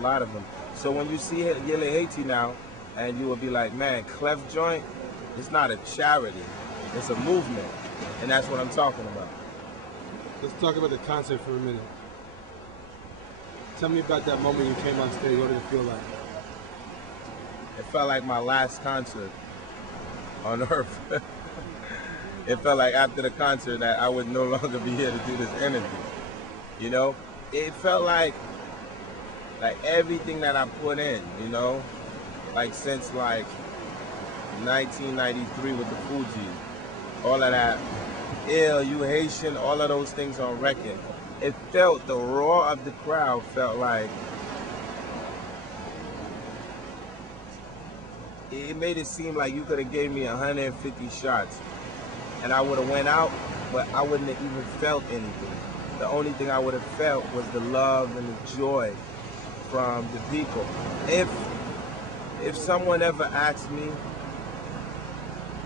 a lot of them. So when you see Yele Haiti now, and you will be like, man, Clef Joint, it's not a charity, it's a movement. And that's what I'm talking about. Let's talk about the concert for a minute. Tell me about that moment you came on stage. What did it feel like? It felt like my last concert on earth. It felt like after the concert that I would no longer be here to do this interview. You know, it felt like everything that I put in, you know, like since like 1993 with the Fuji, all of that, ill, you Haitian, all of those things on record. It felt, the roar of the crowd felt like, it made it seem like you could have gave me 150 shots and I would have went out, but I wouldn't have even felt anything. The only thing I would have felt was the love and the joy from the people. If someone ever asked me,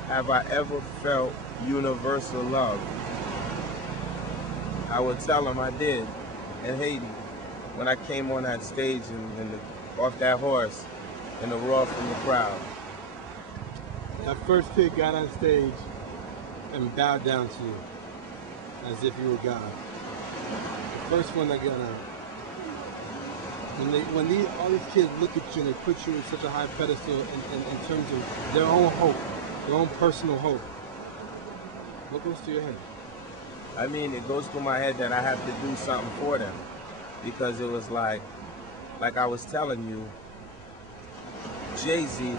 have I ever felt universal love, I would tell them I did in Haiti when I came on that stage and off that horse and the roar from the crowd. That first kid got on stage and bowed down to you as if you were God. The first one that got on. When all these kids look at you and they put you in such a high pedestal in terms of their own hope, their own personal hope, what goes through your head? I mean, it goes through my head that I have to do something for them, because it was like I was telling you, Jay-Z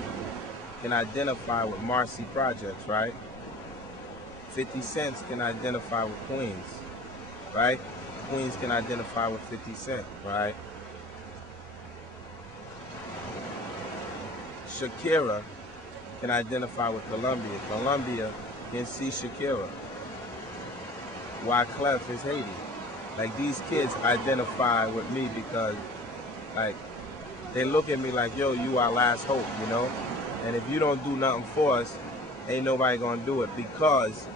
can identify with Marcy Projects, right? 50 Cent can identify with Queens, right? Queens can identify with 50 Cent, right? Shakira can identify with Colombia. Colombia can see Shakira. Wyclef is Haiti. Like, these kids identify with me because, like, they look at me like, yo, you our last hope, you know? And if you don't do nothing for us, ain't nobody gonna do it, because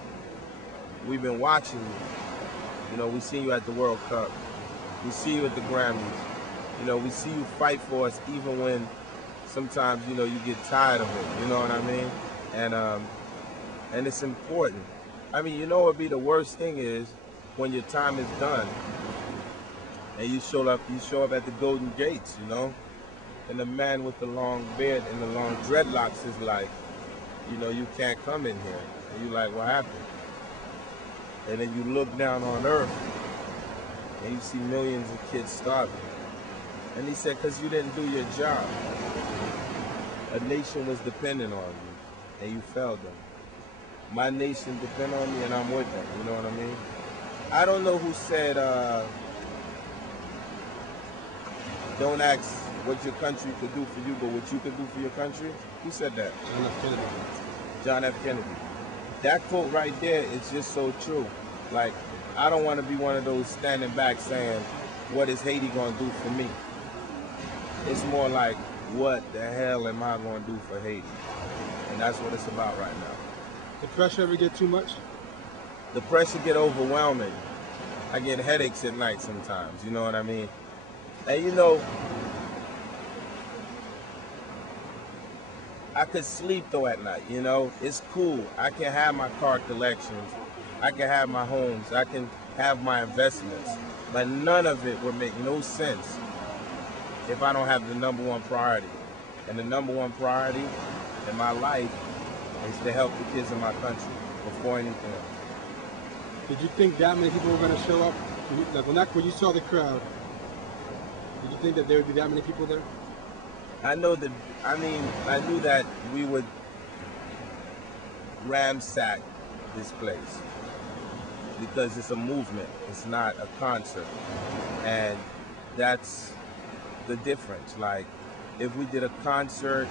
we've been watching you. You know, we see you at the World Cup. We see you at the Grammys. You know, we see you fight for us even when sometimes, you know, you get tired of it, you know what I mean? And it's important. I mean, you know what would be the worst thing is when your time is done and you show up at the Golden Gates, you know? And the man with the long beard and the long dreadlocks is like, you know, you can't come in here. And you're like, what happened? And then you look down on earth and you see millions of kids starving. And he said, because you didn't do your job. A nation was dependent on you and you failed them. My nation depend on me and I'm with them, you know what I mean? I don't know who said, don't ask what your country could do for you, but what you could do for your country. Who said that? John F. Kennedy. John F. Kennedy. That quote right there is just so true. Like, I don't want to be one of those standing back saying, what is Haiti going to do for me? It's more like, what the hell am I going to do for Haiti? And that's what it's about right now. The pressure ever get too much? The pressure get overwhelming. I get headaches at night sometimes, you know what I mean? And you know, I could sleep though at night, you know? It's cool. I can have my car collections. I can have my homes. I can have my investments. But none of it would make no sense if I don't have the #1 priority. And the #1 priority in my life is to help the kids in my country before anything else. Did you think that many people were going to show up? Like when you saw the crowd, did you think that there would be that many people there? I knew that we would ransack this place because it's a movement, it's not a concert. And that's the difference. Like, if we did a concert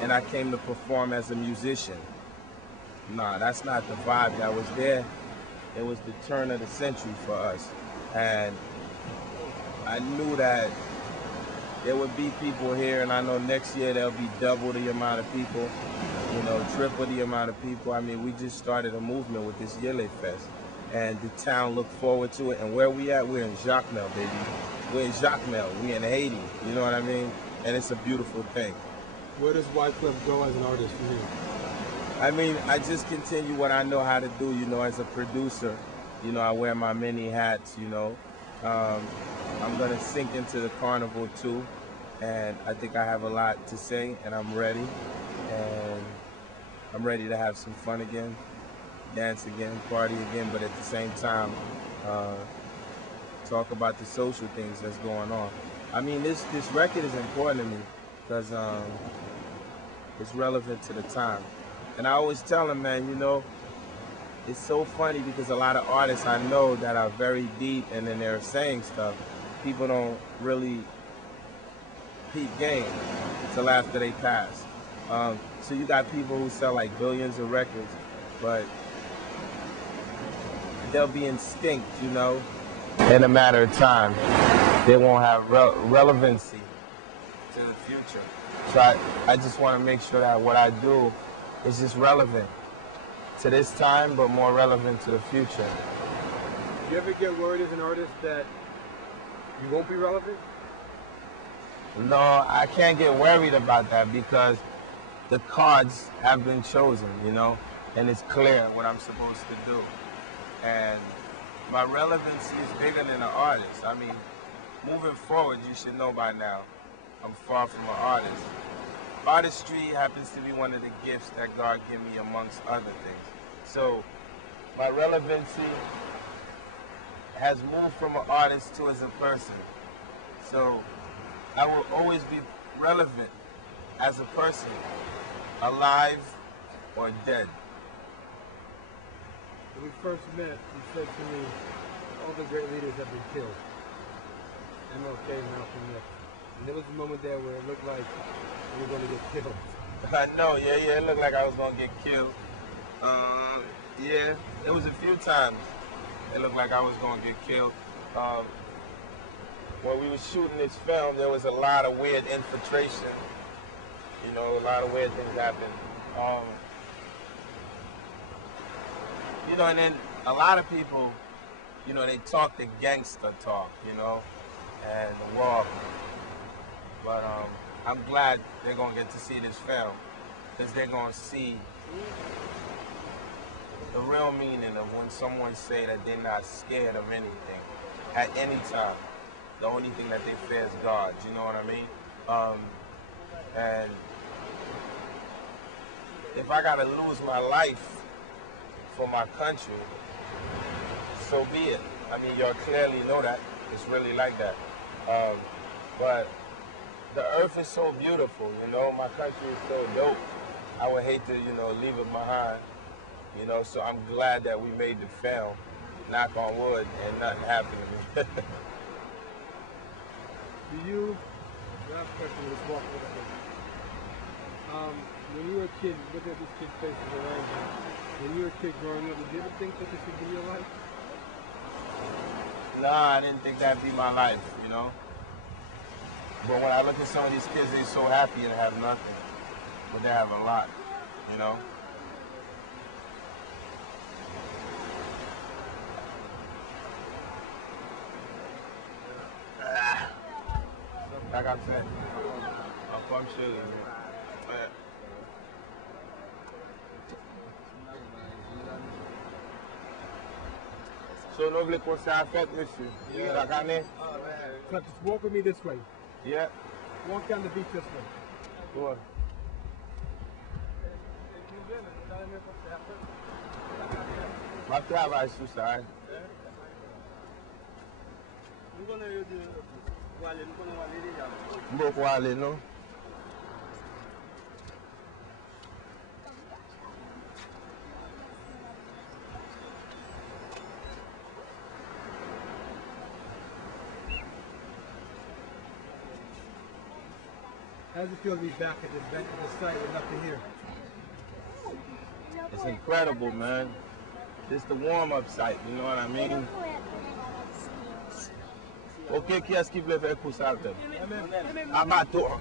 and I came to perform as a musician, nah, that's not the vibe that was there. It was the turn of the century for us. And I knew that there would be people here, and I know next year there'll be double the amount of people, you know, triple the amount of people. I mean, we just started a movement with this Yele Fest, and the town looked forward to it. And where we at? We're in Jacmel, baby. we're in Jacmel, we're in Haiti, you know what I mean? And it's a beautiful thing. Where does Wyclef go as an artist for you? I mean, I just continue what I know how to do, you know, as a producer. You know, I wear my many hats, you know. I'm gonna sink into the carnival too, and I think I have a lot to say, and I'm ready. And I'm ready to have some fun again, dance again, party again, but at the same time, talk about the social things that's going on. I mean, this record is important to me because it's relevant to the time. And I always tell them, man, you know, it's so funny because a lot of artists I know that are very deep and then they're saying stuff, people don't really peep game until after they pass. So you got people who sell like billions of records, but they'll be extinct, you know, in a matter of time. They won't have relevancy to the future. So I just want to make sure that what I do is just relevant to this time, but more relevant to the future. Do you ever get worried as an artist that you won't be relevant? No, I can't get worried about that because the cards have been chosen, you know, and it's clear what I'm supposed to do. And my relevancy is bigger than an artist. I mean, moving forward, you should know by now, I'm far from an artist. Artistry happens to be one of the gifts that God gave me amongst other things. So my relevancy has moved from an artist to as a person. So I will always be relevant as a person, alive or dead. When we first met, you said to me, all the great leaders have been killed. MLK, Malcolm X. And there was a moment there where it looked like you were going to get killed. I know, yeah, it looked like I was going to get killed. Yeah, there was a few times it looked like I was going to get killed. When we were shooting this film, there was a lot of weird infiltration. You know, a lot of weird things happened. You know, and then a lot of people, you know, they talk the gangster talk, you know, and walk. But I'm glad they're gonna get to see this film because they're gonna see the real meaning of when someone say that they're not scared of anything at any time. The only thing that they fear is God. You know what I mean? And if I gotta lose my life for my country, so be it. I mean, y'all clearly know that. It's really like that. But the earth is so beautiful, you know, my country is so dope. I would hate to, you know, leave it behind, you know, so I'm glad that we made the film, knock on wood, and nothing happened to me. Do you, last question, let's walk over here. When you were a kid, look at these kids' faces around you. When you were a kid growing up, did you ever think that this would be your life? Nah, I didn't think that'd be my life, you know. But when I look at some of these kids, they're so happy to have nothing, but they have a lot, you know. Like I said, I'm from Chile, man. So no vle kon sa fèt, monsieur. La kane? So just walk with me this way. Yeah. Walk down the beach this way. Go on. Ma travay sou sa, Mbo kwa ale, no? How does it feel to be back at this site with nothing here? It's incredible, man. It's the warm-up site, you know what I mean? Ok, qui est-ce qui veut faire pour ça? Abato.